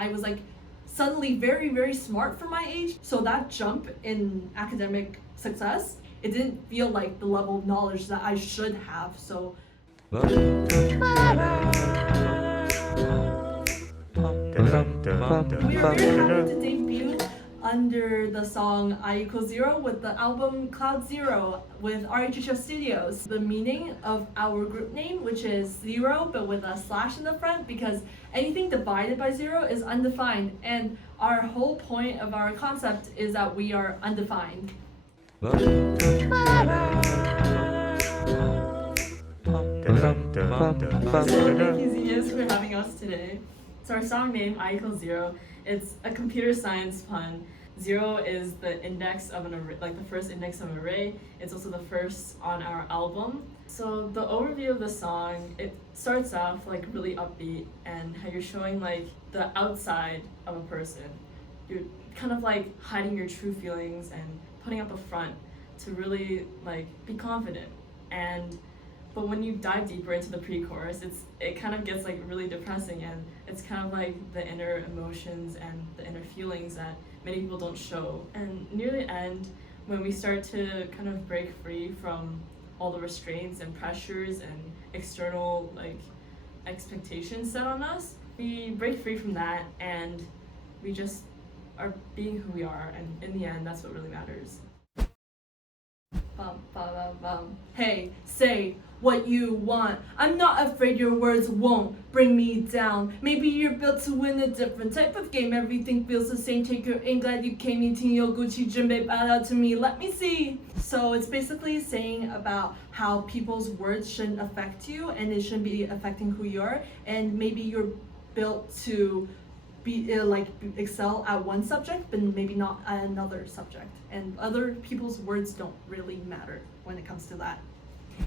I was like suddenly very, very smart for my age. So that jump in academic success, it didn't feel like the level of knowledge that I should have. So we are very happy to debut under the song I=0 with the album Cloud Zero with RHHS Studios. The meaning of our group name, which is zero but with a slash in the front, because anything divided by zero is undefined, and our whole point of our concept is that we are undefined. Thank you, ZENIUS, for having us today. So our song name, I=0, it's a computer science pun. 0 is the index of an array, like the first index of an array. It's also the first on our album. So the overview of the song, it starts off like really upbeat and how you're showing like the outside of a person. You're kind of like hiding your true feelings and putting up a front to really like be confident. But when you dive deeper into the pre-chorus, it kind of gets like really depressing, and it's kind of like the inner emotions and the inner feelings that many people don't show. And near the end, when we start to kind of break free from all the restraints and pressures and external like expectations set on us, we break free from that and we just are being who we are, and in the end, that's what really matters. Hey, say what you want. I'm not afraid your words won't bring me down. Maybe you're built to win a different type of game. Everything feels the same. Take your aim. Glad you came. Eating your Gucci Jinbei. Bow out to me. Let me see. So it's basically saying about how people's words shouldn't affect you, and it shouldn't be affecting who you are. And maybe you're built to be excel at one subject, but maybe not at another subject. And other people's words don't really matter when it comes to that.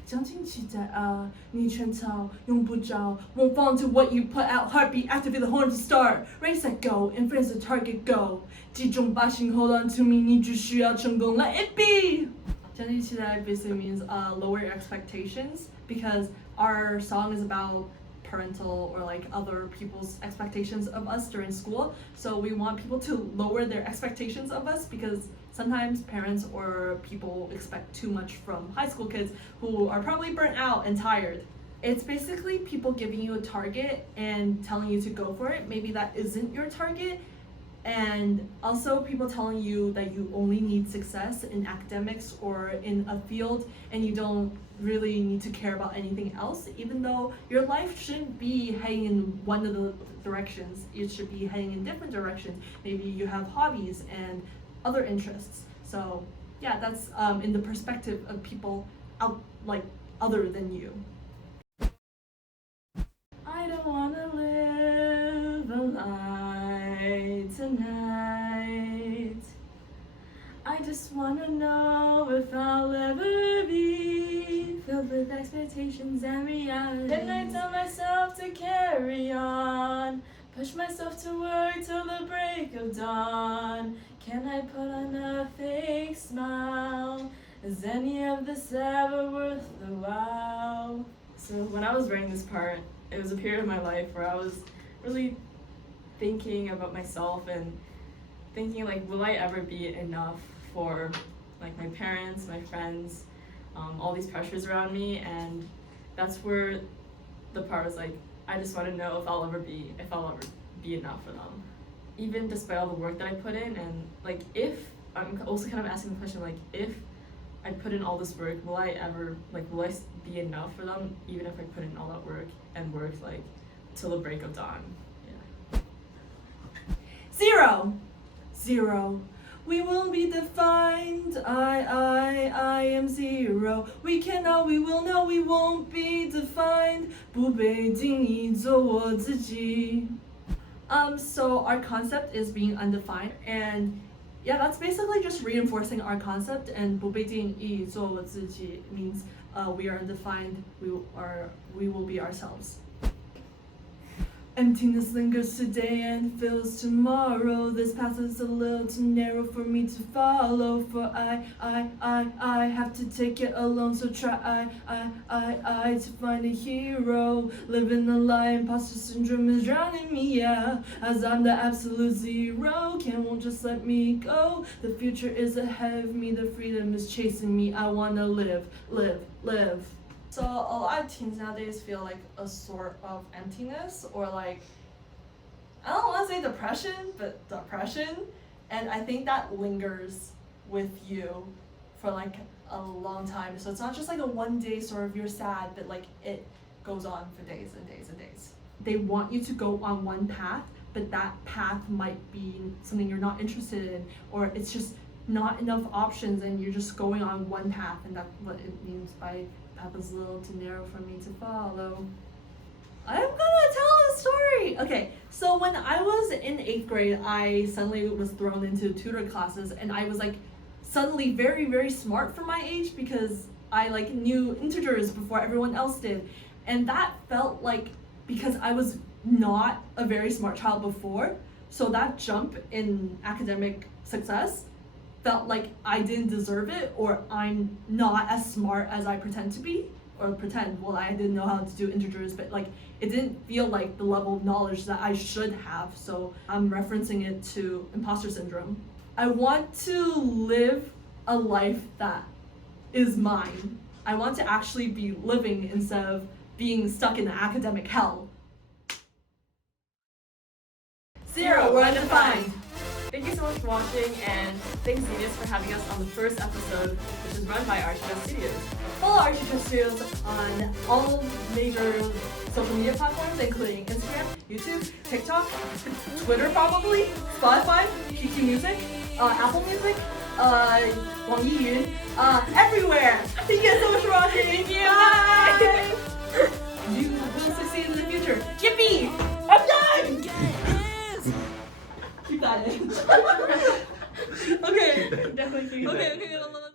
将近期待啊，你全操用不着 won't fall into what you put out. Heartbeat, activate the horn to start. Race set go, influence the target go. 击中靶心 hold on to me. 你只需要成功 let it be. 将近期待 basically means lower your expectations, because our song is about parental or like other people's expectations of us during school. So we want people to lower their expectations of us, because sometimes parents or people expect too much from high school kids who are probably burnt out and tired. It's basically people giving you a target and telling you to go for it. Maybe that isn't your target. And also people telling you that you only need success in academics or in a field, and you don't really need to care about anything else, even though your life shouldn't be heading in one of the directions. It should be heading in different directions. Maybe you have hobbies and other interests. So yeah, that's in the perspective of people out like other than you. I don't wanna live a lie tonight. I just wanna know if I'll ever be filled with expectations and reality. And I tell myself to carry on, push myself to work till the break of dawn. Can I put on a fake smile? Is any of this ever worth the while? So when I was writing this part, it was a period of my life where I was really thinking about myself and thinking like, will I ever be enough for like my parents, my friends, all these pressures around me. And that's where the part was like, I just want to know if I'll ever be enough for them, even despite all the work that I put in. And like, if I'm also kind of asking the question, like, if I put in all this work, will I be enough for them, even if I put in all that work and work like till the break of dawn? Yeah. 0 we won't be defined. I am 0. We cannot, we will not, we won't be defined. 不被定义，做我自己。So our concept is being undefined, and yeah, that's basically just reinforcing our concept. And 不被定义，做我自己 means we are undefined. We will be ourselves. Emptiness lingers today and fills tomorrow. This path is a little too narrow for me to follow. For I have to take it alone. So try I to find a hero. Living a lie, imposter syndrome is drowning me, yeah. As I'm the absolute zero, won't just let me go. The future is ahead of me, the freedom is chasing me. I wanna live. So a lot of teens nowadays feel like a sort of emptiness, or like, I don't want to say depression, but depression. And I think that lingers with you for like a long time. So it's not just like a one day sort of you're sad, but like it goes on for days and days and days. They want you to go on one path, but that path might be something you're not interested in, or it's just not enough options and you're just going on one path, and that's what it means by path is a little too narrow for me to follow. I'm gonna tell a story! Okay, so when I was in 8th grade, I suddenly was thrown into tutor classes, and I was like suddenly very, very smart for my age because I like knew integers before everyone else did. And that felt like, because I was not a very smart child before, so that jump in academic success felt like I didn't deserve it, or I'm not as smart as I pretend to be, or well, I didn't know how to do integers, but like it didn't feel like the level of knowledge that I should have, so I'm referencing it to imposter syndrome. I want to live a life that is mine. I want to actually be living instead of being stuck in academic hell. 0, we're undefined. Thank you so much for watching, and thanks ZENIUS for having us on the first episode, which is run by RHHS Studios. Follow RHHS Studios on all major social media platforms, including Instagram, YouTube, TikTok, Twitter probably, Spotify, QQ Music, Apple Music, 网易云, everywhere. Thank you so much for watching. Thank you. Bye. You will succeed in the future. Yippee! I'm done! Keep that in. Okay. Definitely. Okay.